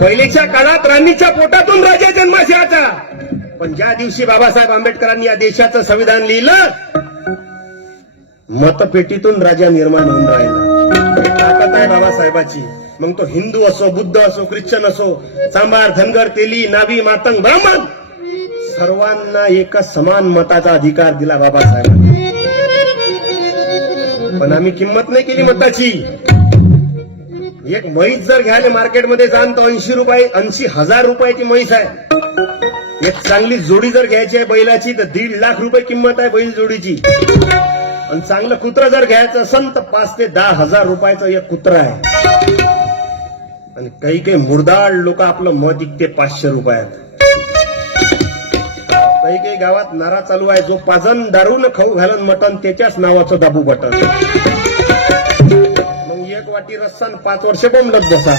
पहिलेच्या काळात राणीच्या पोटातून राजा जन्माशयाचा, पण ज्या दिवशी बाबासाहेब आंबेडकरांनी या देशाचं संविधान लिहिलं, मतपेटीतून राजा निर्माण होऊन राहिला. ताकद आहे बाबासाहेबाची. मग तो हिंदू असो, बुद्ध असो, ख्रिश्चन असो, चांभार, धनगर, तेली, नाभी, मातंग, ब्राह्मण, सर्वांना एक समान मताचा अधिकार दिला बाबासाहेबांनी. पण आम्ही किंमत नाही केली मताची. एक म्हैस जर घ्यायला मार्केटमध्ये जाण तर 80,000 रुपयाची म्हैस आहे. एक चांगली जोडी जर घ्यायची आहे बैलाची तर 1.5 लाख रुपये किंमत आहे बैल जोडीची. आणि चांगलं कुत्र जर घ्यायचं असेल तर 5 ते 10 हजार रुपयाचं एक कुत्र आहे. आणि काही काही मुर्दाड लोक आपलं मत विकते 500 रुपयात. काही काही गावात नारा चालू आहे, जो पाजन दारू न खाऊ घालन मटन त्याच्याच नावाचं दाबू बटन. मग एक वाटी रस्सा 5 वर्ष बोंबलत बसा.